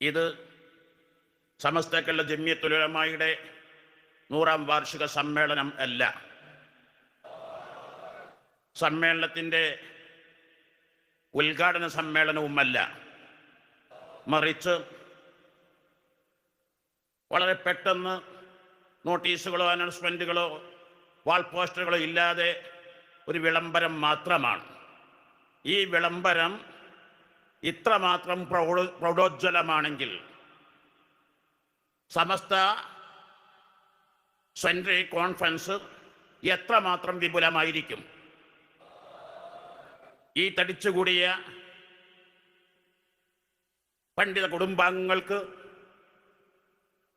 ഇത് സമസ്ത കേരള ജമ്യത്തുലമായുടെ നൂറാം വാർഷിക സമ്മേളനം അല്ല. സമ്മേളനത്തിന്റെ ഉദ്ഘാടന സമ്മേളനവുമല്ല. മറിച്ച് വളരെ പെട്ടെന്ന് നോട്ടീസുകളോ അനൗൺസ്മെന്റുകളോ വാൾ പോസ്റ്ററുകളോ ഇല്ലാതെ ഒരു വിളംബരം മാത്രമാണ്. ഈ വിളംബരം ഇത്രമാത്രം പ്രൗഢ പ്രൗഢോജ്വലമാണെങ്കിൽ സമസ്ത സെൻട്രൽ കോൺഫറൻസ് എത്രമാത്രം വിപുലമായിരിക്കും? ഈ തടിച്ചുകൂടിയ പണ്ഡിത കുടുംബാംഗങ്ങൾക്ക്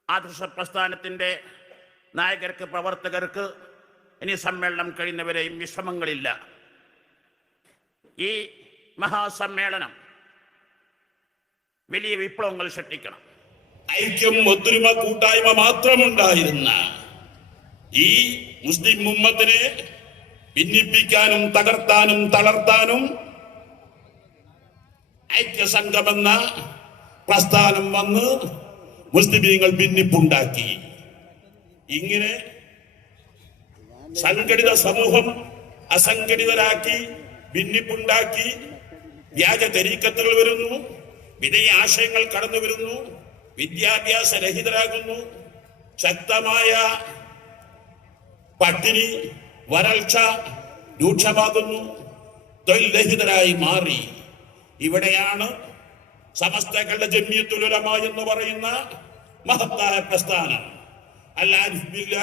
ആദർശ പ്രസ്ഥാനത്തിന്റെ നായകർക്ക് പ്രവർത്തകർക്ക് ഇനി സമ്മേളനം കഴിയുന്നവരെയും വിഷമങ്ങളില്ല ഈ മഹാസമ്മേളനം വലിയ വിപ്ലവങ്ങൾ സൃഷ്ടിക്കണം. ഐക്യം ഒത്തൊരുമ കൂട്ടായ്മ മാത്രമുണ്ടായിരുന്ന ഈ മുസ്ലിം ഉമ്മത്തിനെ ഭിന്നിപ്പിക്കാനും തകർത്താനും തളർത്താനും ഐക്യസംഘമെന്ന പ്രസ്ഥാനം വന്ന് മുസ്ലിമീങ്ങൾ ഭിന്നിപ്പുണ്ടാക്കി. ഇങ്ങനെ സംഘടിത സമൂഹം അസംഘടിതരാക്കി ഭിന്നിപ്പുണ്ടാക്കി വ്യാജ തെരീക്കത്തുകൾ വരുന്നു. വിനയ ആശയങ്ങൾ കടന്നു വരുന്നു വിദ്യാഭ്യാസ രഹിതരാകുന്നു ശക്തമായ പട്ടിണി വരൾച്ച രൂക്ഷമാകുന്നു തൊഴിൽരഹിതരായി മാറി. ഇവിടെയാണ് സമസ്തകളുടെ ജമ്യത്തുലമ എന്ന് പറയുന്ന മഹത്തായ പ്രസ്ഥാനം. അല്ലാരിഫില്ല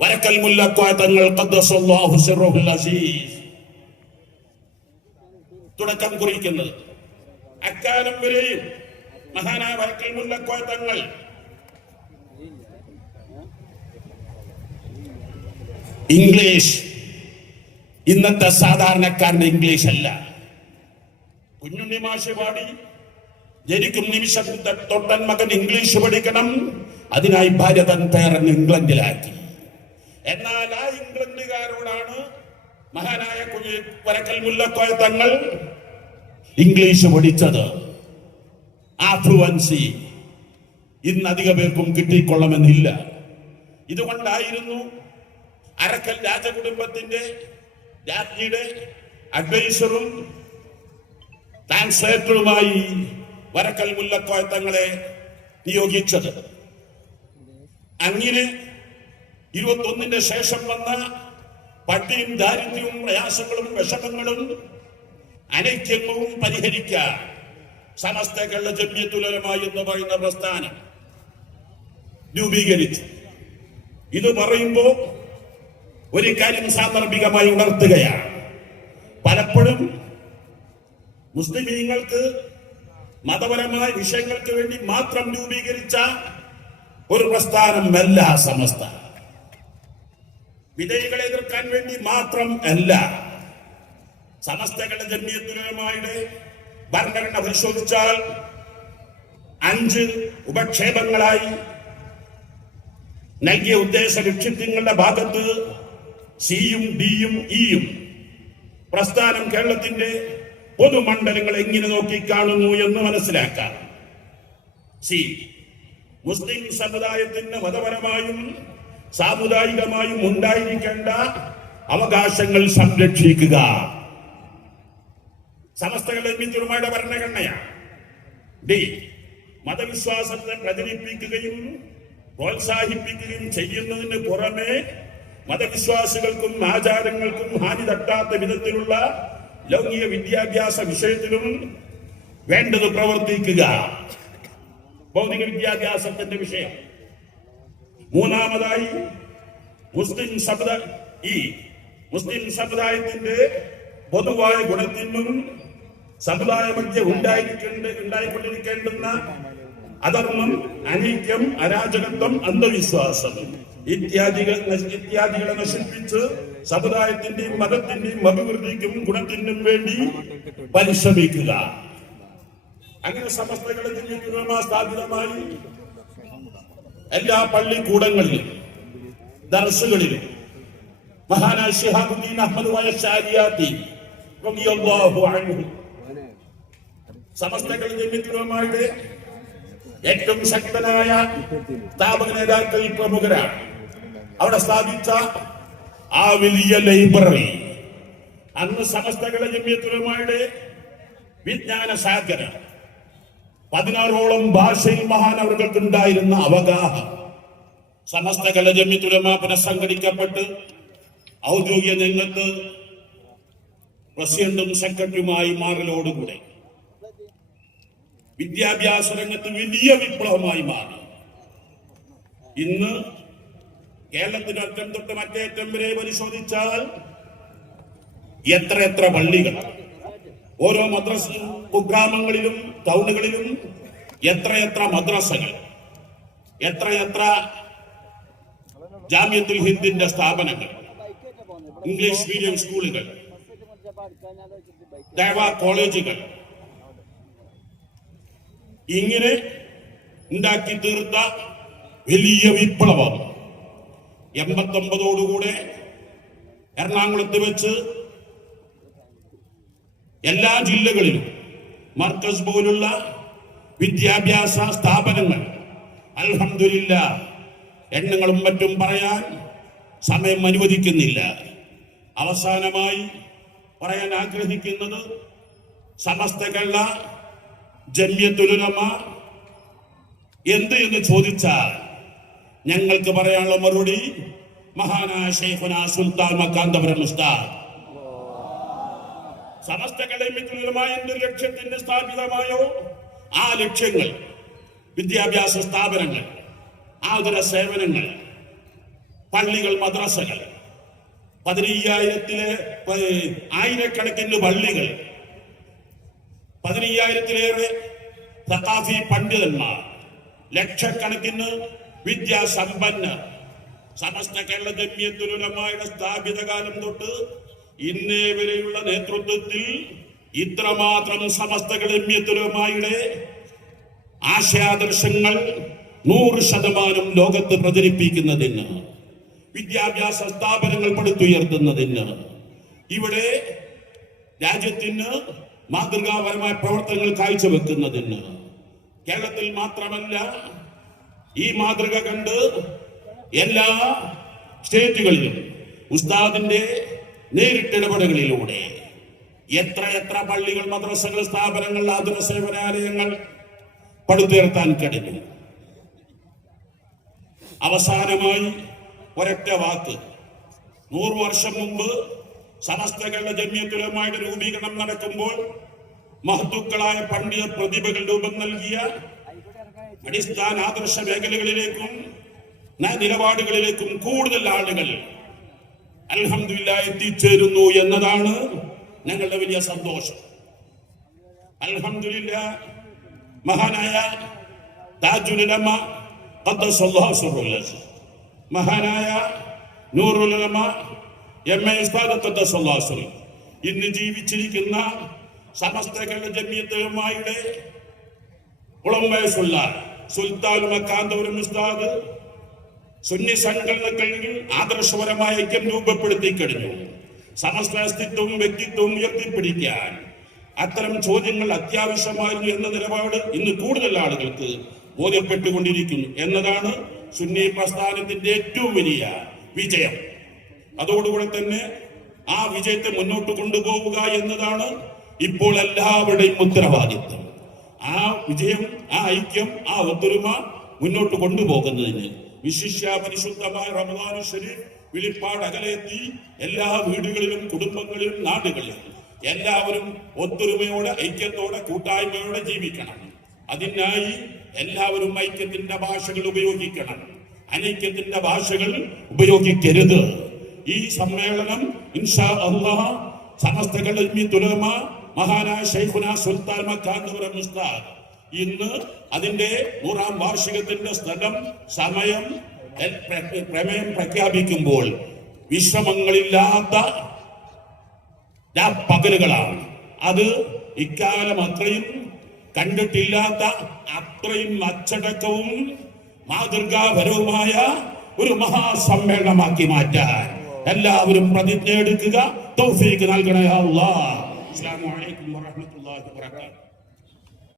വരക്കൽ മുല്ലക്കോയ തങ്ങൾ അസീസ്. തുടക്കം കുറിക്കുന്നത്. അക്കാലം വരെയും മഹാനായ വരക്കൽ മുല്ലക്കോയ തങ്ങൾ ഇംഗ്ലീഷ് ഇന്നത്തെ സാധാരണക്കാരന്റെ ഇംഗ്ലീഷ് അല്ല കുഞ്ഞുണ്ണി മാഷ് പാടി ജനിക്കും നിമിഷം തൊട്ടൻ മകൻ ഇംഗ്ലീഷ് പഠിക്കണം. അതിനായി ഭാര്യ തൻ പേരൻ ഇംഗ്ലണ്ടിലാക്കി. എന്നാൽ ആ ഇംഗ്ലണ്ടുകാരോടാണ് മഹാനായ കുഞ്ഞു വരക്കൽ മുല്ലക്കോയ തങ്ങൾ ഇംഗ്ലീഷ് പഠിച്ചത്. ആഫ്ലുവൻസി ഫ്ലുവൻസി ഇന്ന് അധിക പേർക്കും കിട്ടിക്കൊള്ളണമെന്നില്ല. ഇതുകൊണ്ടായിരുന്നു അരക്കൽ രാജകുടുംബത്തിന്റെ രാജ്ഞിയുടെ അഡ്വൈസറും ട്രാൻസ്ലേറ്ററുമായി വരക്കൽ മുല്ലക്കോയ തങ്ങളെ നിയോഗിച്ചത്. അങ്ങനെ ഇരുപത്തൊന്നിന്റെ ശേഷം വന്ന പട്ടിയും ദാരിദ്ര്യവും പ്രയാസങ്ങളും വിഷമങ്ങളും അനൈക്യങ്ങളും പരിഹരിക്കാൻ സമസ്തകളുടെ ജമ്യതുലരമായി എന്ന് പറയുന്ന പ്രസ്ഥാനം രൂപീകരിച്ചു. ഇത് പറയുമ്പോൾ ഒരു കാര്യം സാന്ദർഭികമായി ഉണർത്തുകയാണ്. പലപ്പോഴും മുസ്ലിമീങ്ങൾക്ക് മതപരമായ വിഷയങ്ങൾക്ക് വേണ്ടി മാത്രം രൂപീകരിച്ച ഒരു പ്രസ്ഥാനമല്ല സമസ്ത. വിധേയികളെ എതിർക്കാൻ വേണ്ടി മാത്രം അല്ല സമസ്തകളുടെ ജന്മീയത്തുലമായുടെ ഭരണഘടന പരിശോധിച്ചാൽ അഞ്ച് ഉപക്ഷേപങ്ങളായി നൽകിയ ഉദ്ദേശ ലക്ഷ്യങ്ങളുടെ ഭാഗത്ത് സിയും ഡിയും ഇയും പ്രസ്ഥാനം കേരളത്തിന്റെ പൊതുമണ്ഡലങ്ങൾ എങ്ങനെ നോക്കിക്കാണുന്നു എന്ന് മനസ്സിലാക്കാം. സി മുസ്ലിം സമുദായത്തിന് മതപരമായും സാമുദായികമായും ഉണ്ടായിരിക്കേണ്ട അവകാശങ്ങൾ സംരക്ഷിക്കുക. സമസ്ത മിത്രമായുടെ ഭരണഘടനയാണ് ഡി മതവിശ്വാസത്തെ പ്രചരിപ്പിക്കുകയും പ്രോത്സാഹിപ്പിക്കുകയും ചെയ്യുന്നതിന് പുറമെ മതവിശ്വാസികൾക്കും ആചാരങ്ങൾക്കും ഹാനി തട്ടാത്ത വിധത്തിലുള്ള ലൗകിക വിദ്യാഭ്യാസ വിഷയത്തിലും വേണ്ടത് പ്രവർത്തിക്കുക. ഭൗതിക വിദ്യാഭ്യാസത്തിന്റെ വിഷയം. മൂന്നാമതായി മുസ്ലിം സമുദായ ഈ മുസ്ലിം സമുദായത്തിന്റെ പൊതുവായ ഗുണത്തിനും സമുദായ മധ്യ ഉണ്ടായിരിക്കേണ്ട ഉണ്ടായിക്കൊണ്ടിരിക്കേണ്ടുന്ന അധർമ്മം അനീക്യം അരാജകത്വം അന്ധവിശ്വാസം ഇത്യാദികൾ ഇത്യാദികളെ നശിപ്പിച്ച് സമുദായത്തിന്റെയും മതത്തിന്റെയും അഭിവൃദ്ധിക്കും ഗുണത്തിനും വേണ്ടി പരിശ്രമിക്കുക. അങ്ങനെ സമസ്തകളെ സ്ഥാപിതമായി എല്ലാ പള്ളിക്കൂടങ്ങളിലും ദർസുകളിലും മഹാനായ ഷിഹാബുദ്ദീൻ അഹമ്മദ് വയശാരിയാത്തി റളിയല്ലാഹു അൻഹു. സമസ്തകൾ ജമ്മിത്തുലമായുടെ ഏറ്റവും ശക്തനായ സ്ഥാപക നേതാക്കൾ പ്രമുഖരാണ്. അവിടെ സ്ഥാപിച്ച ആ വലിയ ലൈബ്രറി. അന്ന് സമസ്തകളെ ജമ്മിയത്തുലമായുടെ വിജ്ഞാന സാഗര പതിനാറോളം ഭാഷയിൽ മഹാനവറുകൾക്കുണ്ടായിരുന്ന അവഗാഹം സമസ്ത കലജമി തുലമ പുനഃസംഘടിക്കപ്പെട്ട് ഔദ്യോഗിക രംഗത്ത് പ്രസിഡന്റും സെക്രട്ടറിയുമായി മാറലോടുകൂടെ. വിദ്യാഭ്യാസ രംഗത്ത് വലിയ വിപ്ലവമായി മാറി. ഇന്ന് കേരളത്തിന് അറ്റം തൊട്ട് മറ്റേ അറ്റം വരെ പരിശോധിച്ചാൽ എത്ര എത്ര പള്ളികൾ ഓരോ മദ്രസ കുഗ്രാമങ്ങളിലും ടൗണുകളിലും എത്രയെത്ര എത്ര മദ്രസകൾ എത്രയെത്ര എത്ര ജാമ്യത്തുൽ ഹിന്ദിന്റെ സ്ഥാപനങ്ങൾ ഇംഗ്ലീഷ് മീഡിയം സ്കൂളുകൾ ദേവ കോളേജുകൾ. ഇങ്ങനെ ഉണ്ടാക്കി തീർത്ത വലിയ വിപ്ലവം. എൺപത്തൊമ്പതോടുകൂടെ എറണാകുളത്ത് വെച്ച് എല്ലാ ജില്ലകളിലും മർക്കസ് പോലുള്ള വിദ്യാഭ്യാസ സ്ഥാപനങ്ങൾ അൽഹംദുലില്ല എണ്ണങ്ങളും മറ്റും പറയാൻ സമയം അനുവദിക്കുന്നില്ല. അവസാനമായി പറയാൻ ആഗ്രഹിക്കുന്നത് സമസ്ത കേരള ജമ്യത്തുലുലമ എന്ത് എന്ന് ചോദിച്ചാൽ ഞങ്ങൾക്ക് പറയാനുള്ള മറുപടി മഹാനായ ഷെയ്ഖുന സുൽത്താൻ മക്കാന്തപുരം ഉസ്താദ് സമസ്ത കലമിത്തുലമായ എന്റെ ലക്ഷ്യത്തിന് സ്ഥാപിതമായോ? ആ ലക്ഷ്യങ്ങൾ വിദ്യാഭ്യാസ സ്ഥാപനങ്ങൾ ആതുര സേവനങ്ങൾ പള്ളികൾ മദ്രസകൾ പതിനയ്യായിരത്തിലെ ആയിരക്കണക്കിന് പള്ളികൾ പതിനയ്യായിരത്തിലേറെ സഖാഫി പണ്ഡിതന്മാർ ലക്ഷക്കണക്കിന് വിദ്യാസമ്പന്ന സമസ്ത കേരള ജമ്യത്തുലമായുടെ സ്ഥാപിത കാലം തൊട്ട് ഇന്നേ വരെയുള്ള നേതൃത്വത്തിൽ ഇത്രമാത്രം സമസ്ത ഗണമ്യത്തിലുമായുടെ ആശയാദർശങ്ങൾ നൂറ് ശതമാനം ലോകത്ത് പ്രചരിപ്പിക്കുന്നതിന് വിദ്യാഭ്യാസ സ്ഥാപനങ്ങൾ പടുത്തുയർത്തുന്നതിന് ഇവിടെ രാജ്യത്തിന് മാതൃകാപരമായ പ്രവർത്തനങ്ങൾ കാഴ്ചവെക്കുന്നതിന് കേരളത്തിൽ മാത്രമല്ല ഈ മാതൃക കണ്ട് എല്ലാ സ്റ്റേറ്റുകളിലും ഉസ്താദിന്റെ നേരിട്ടിടപെടലുകളിലൂടെ എത്ര എത്ര പള്ളികൾ മദ്രസകൾ സ്ഥാപനങ്ങൾ ആതുര സേവനാലയങ്ങൾ പടുത്തുയർത്താൻ കഴിഞ്ഞു അവസാനമായി ഒരൊറ്റ വാക്ക്. നൂറ് വർഷം മുമ്പ് സമസ്തകളുടെ ജമ്യത്തുലമായുടെ രൂപീകരണം നടക്കുമ്പോൾ മഹത്തുക്കളായ പണ്ഡിത പ്രതിഭകൾ രൂപം നൽകിയ അടിസ്ഥാന ആദർശ മേഖലകളിലേക്കും നിലപാടുകളിലേക്കും കൂടുതൽ ആളുകൾ അൽഹംദുലില്ല എത്തിച്ചേരുന്നു എന്നതാണ് ഞങ്ങളുടെ വലിയ സന്തോഷം അലഹമില്ല മഹാനായ താജുലമ. മഹാനായ നൂറുലമ എം എ ഉസ്താദ്. ഇന്ന് ജീവിച്ചിരിക്കുന്ന സമസ്ത കേരള ജമിയത്തുമായുടെ കുളം വയസ്സുള്ള സുൽത്താൻ മക്കാന്തപുരം ഉസ്താദ് സുന്നി സംഘടനകളിൽ ആദർശപരമായ ഐക്യം രൂപപ്പെടുത്തി കഴിഞ്ഞു. സമസ്ത അസ്തിത്വവും വ്യക്തിത്വവും ഉയർത്തിപ്പിടിക്കാൻ അത്തരം ചോദ്യങ്ങൾ അത്യാവശ്യമായിരുന്നു എന്ന നിലപാട് ഇന്ന് കൂടുതൽ ആളുകൾക്ക് ബോധ്യപ്പെട്ടുകൊണ്ടിരിക്കുന്നു എന്നതാണ് സുന്നി പ്രസ്ഥാനത്തിന്റെ ഏറ്റവും വലിയ വിജയം. അതോടുകൂടെ തന്നെ ആ വിജയത്തെ മുന്നോട്ട് കൊണ്ടുപോവുക എന്നതാണ് ഇപ്പോൾ എല്ലാവരുടെയും ഉത്തരവാദിത്വം. ആ വിജയം ആ ഐക്യം ആ ഒത്തൊരുമ മുന്നോട്ട് കൊണ്ടുപോകുന്നതിന് വിശിഷ്യ പരിശുദ്ധമായ റമദാനു ശരീഫ് വിളിപ്പാട് അകലെത്തി എല്ലാ വീടുകളിലും കുടുംബങ്ങളിലും നാടുകളിലും എല്ലാവരും ഒത്തൊരുമയോടെ ഐക്യത്തോടെ കൂട്ടായ്മയോടെ ജീവിക്കണം. അതിനായി എല്ലാവരും ഐക്യത്തിന്റെ ഭാഷകൾ ഉപയോഗിക്കണം. അനൈക്യത്തിന്റെ ഭാഷകൾ ഉപയോഗിക്കരുത്. ഈ സമ്മേളനം ഇൻഷാ അള്ളാഹ് സമസ്തകൾ തുലമ മഹാനായ ഷെയ്ഖുന സുൽത്താൻ മക്കാന്തപുരം ഉസ്താദ്. ഇന്ന് അതിന്റെ നൂറാം വാർഷികത്തിന്റെ സ്ഥലം സമയം പ്രമേയം പ്രഖ്യാപിക്കുമ്പോൾ വിശ്രമങ്ങളില്ലാത്ത പകലുകളാണ് അത് ഇക്കാലം അത്രയും കണ്ടിട്ടില്ലാത്ത അത്രയും അച്ചടക്കവും മാതൃകാപരവുമായ ഒരു മഹാസമ്മേളനമാക്കി മാറ്റാൻ എല്ലാവരും പ്രതിജ്ഞ എടുക്കുക തൗഫീഖ് നൽകണേ അല്ലാഹ് അസ്സലാമു അലൈക്കും വറഹ്മത്തുള്ളാഹി വബറകാതുഹു